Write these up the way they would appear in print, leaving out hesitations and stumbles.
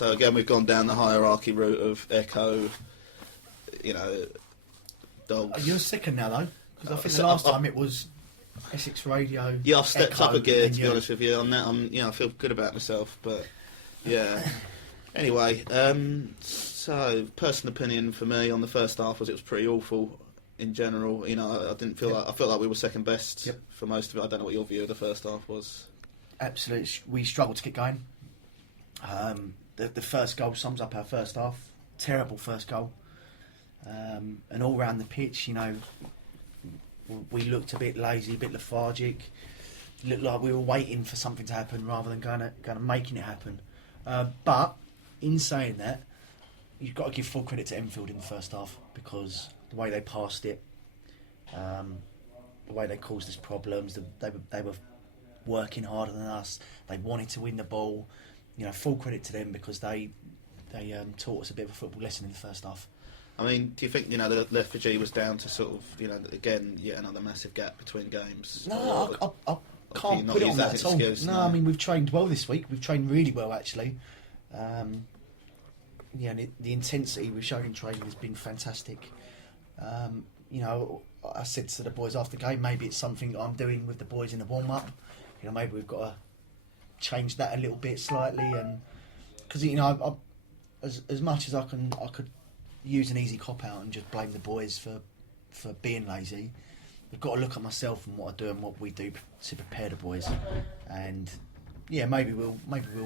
So again, we've gone down the hierarchy route of Echo, dogs. You're second now, though, because I think the last time it was Essex Radio. Yeah, I've stepped Echo, up a gear, to be you. honest with you. On that, I feel good about myself, but yeah. Anyway, so personal opinion for me on the first half was it was pretty awful in general. I didn't feel I felt like we were second best for most of it. I don't know what your view of the first half was. Absolutely, we struggled to get going. The first goal sums up our first half. Terrible first goal, and all round the pitch, we looked a bit lazy, a bit lethargic. Looked like we were waiting for something to happen rather than going to making it happen. But in saying that, you've got to give full credit to Enfield in the first half, because the way they passed it, the way they caused us problems, they were working harder than us. They wanted to win the ball. Full credit to them, because they taught us a bit of a football lesson in the first half. I mean, do you think the lethargy was down to sort of again yet another massive gap between games? No, I can't put it on that at all. No, I mean, we've trained well this week. We've trained really well, actually. The intensity we've shown in training has been fantastic. I said to the boys after the game, maybe it's something I'm doing with the boys in the warm up. Maybe we've got to change that a little bit slightly, and because as much as I could use an easy cop out and just blame the boys for being lazy. I've got to look at myself and what I do and what we do to prepare the boys, and maybe we'll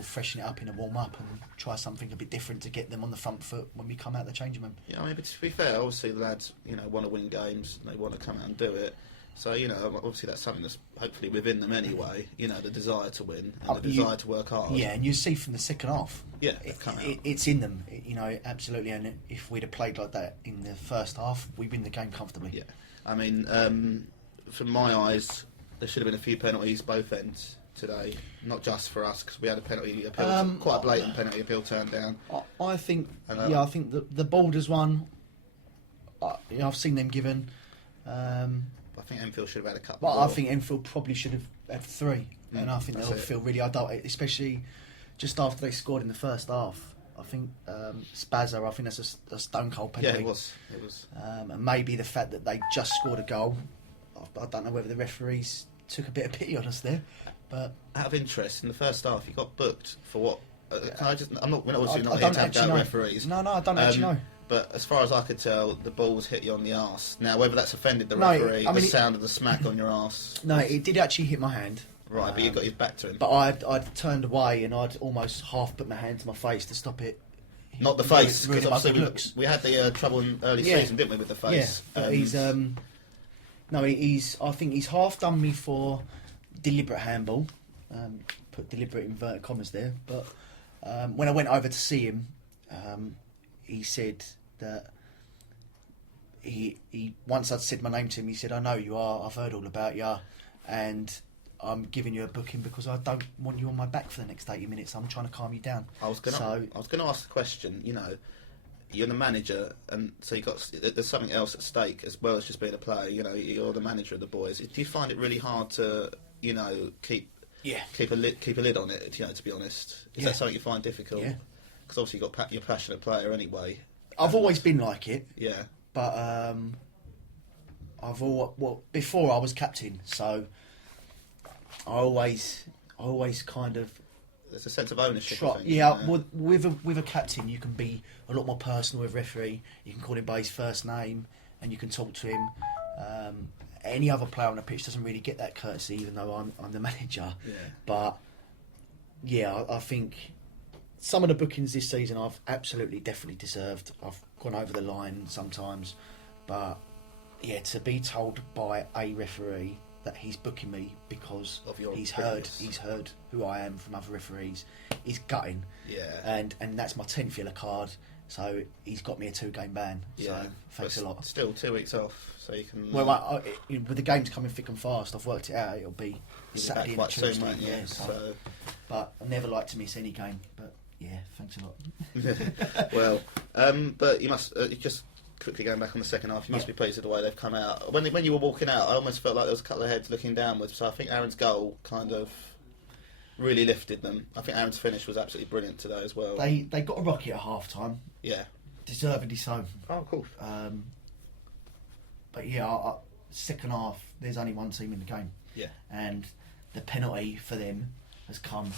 freshen it up in a warm up and try something a bit different to get them on the front foot when we come out of the changing room. Yeah, I mean, but to be fair, obviously the lads want to win games and they want to come out and do it. So obviously that's something that's hopefully within them anyway. The desire to win and the desire to work hard. Yeah, and you see from the second half. Yeah, it's in them. Absolutely. And if we'd have played like that in the first half, we'd win the game comfortably. Yeah, I mean, from my eyes, there should have been a few penalties both ends today. Not just for us, because we had a penalty appeal, quite a blatant penalty appeal turned down. I think. I think the Boulders one. I've seen them given. I think Enfield should have had a couple. Well, I think Enfield probably should have had 3, and I think they'll feel really especially just after they scored in the first half. I think Spazza, I think that's a stone cold penalty. Yeah, it was. And maybe the fact that they just scored a goal. I don't know whether the referees took a bit of pity on us there, but out of interest, in the first half, you got booked for what? We're not obviously not here to have doubt referees. No, I don't actually know. But as far as I could tell, the ball was hit you on the arse. Now, whether that's offended the referee, the sound of the smack on your arse. No, it did actually hit my hand. Right, but you got his back to him. But I'd turned away and I'd almost half put my hand to my face to stop it. Not the face, because really obviously we had the trouble in early season, didn't we, with the face? Yeah, but I think he's half done me for deliberate handball. Put deliberate inverted commas there. But when I went over to see him, he said that he once I'd said my name to him, he said, "I know you are. I've heard all about you, and I'm giving you a booking because I don't want you on my back for the next 80 minutes. I'm trying to calm you down." I was going to ask the question. You're the manager, and so there's something else at stake as well as just being a player. You're the manager of the boys. Do you find it really hard to keep a lid on it? To be honest, is that something you find difficult? Yeah. Because obviously you're a passionate player anyway. I've always been like it. Yeah. But before I was captain, so I always kind of. There's a sense of ownership. With a captain, you can be a lot more personal with referee. You can call him by his first name, and you can talk to him. Any other player on the pitch doesn't really get that courtesy, even though I'm the manager. Yeah. But I think some of the bookings this season I've definitely deserved. I've gone over the line sometimes, but to be told by a referee that he's booking me because he's heard who I am from other referees is gutting. Yeah. And that's my 10th yellow card, so he's got me a 2-game ban. Yeah. So thanks a lot. Still 2 weeks off, so you can. Well, with the games coming thick and fast, I've worked it out. It'll be Saturday and Tuesday. Soon, yeah. So. But I never like to miss any game. But yeah, thanks a lot. Well, but you must just. Quickly going back on the second half, you must be pleased with the way they've come out. When you were walking out, I almost felt like there was a couple of heads looking downwards. So I think Aaron's goal kind of really lifted them. I think Aaron's finish was absolutely brilliant today as well. They got a rocket at half time. Yeah. Deservedly so. Oh, cool. But yeah, second half, there's only one team in the game. Yeah. And the penalty for them has come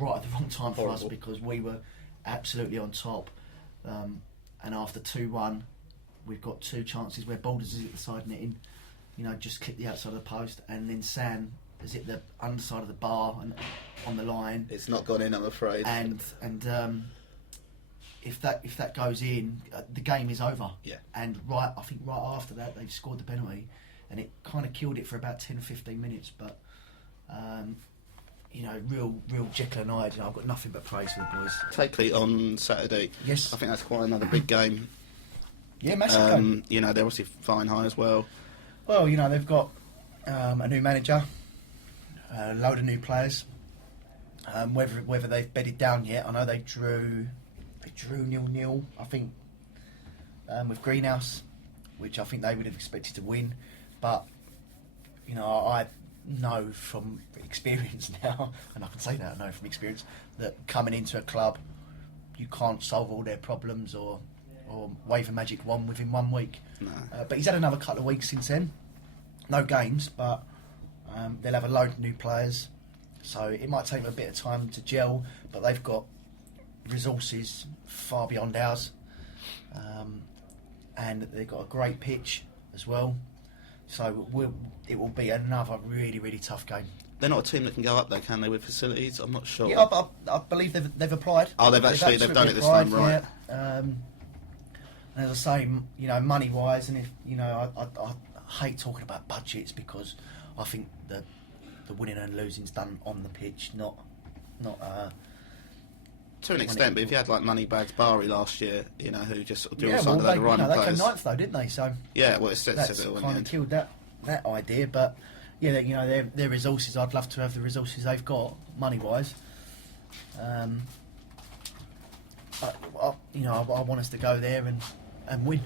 right at the wrong time for us, because we were absolutely on top. And after 2-1, we've got 2 chances where Boulders is at the side netting, just clip the outside of the post, and then Sam is hit the underside of the bar and on the line. It's not gone in, I'm afraid. And if that goes in, the game is over. Yeah. And I think right after that, they've scored the penalty, and it kind of killed it for about 10 or 15 minutes. But real Jekyll and Hyde. I've got nothing but praise for the boys. Trenkel on Saturday. Yes. I think that's quite another big game. Yeah, massive game. They're obviously flying high as well. Well, they've got a new manager, a load of new players. Whether they've bedded down yet, I know they drew 0-0, I think, with Greenhouse, which I think they would have expected to win. But I know from experience now, and I can say that I know from experience, that coming into a club, you can't solve all their problems or wave a magic wand within 1 week. No. But he's had another couple of weeks since then. No games, but they'll have a load of new players, so it might take them a bit of time to gel, but they've got resources far beyond ours, and they've got a great pitch as well, so it will be another really, really tough game. They're not a team that can go up though, can they, with facilities? I'm not sure. Yeah, I believe they've applied. Oh, they've done it this time, right? Yeah. And as I say, money wise, and if I hate talking about budgets, because I think the winning and losing's done on the pitch, not to an extent. But if you had like Moneybags Bari last year, who just sort of they signed a load of running they players. came ninth though, didn't they? So yeah, well, it's that's it all in the kind of end. killed that idea. But yeah, their resources. I'd love to have the resources they've got, money wise. I want us to go there and win.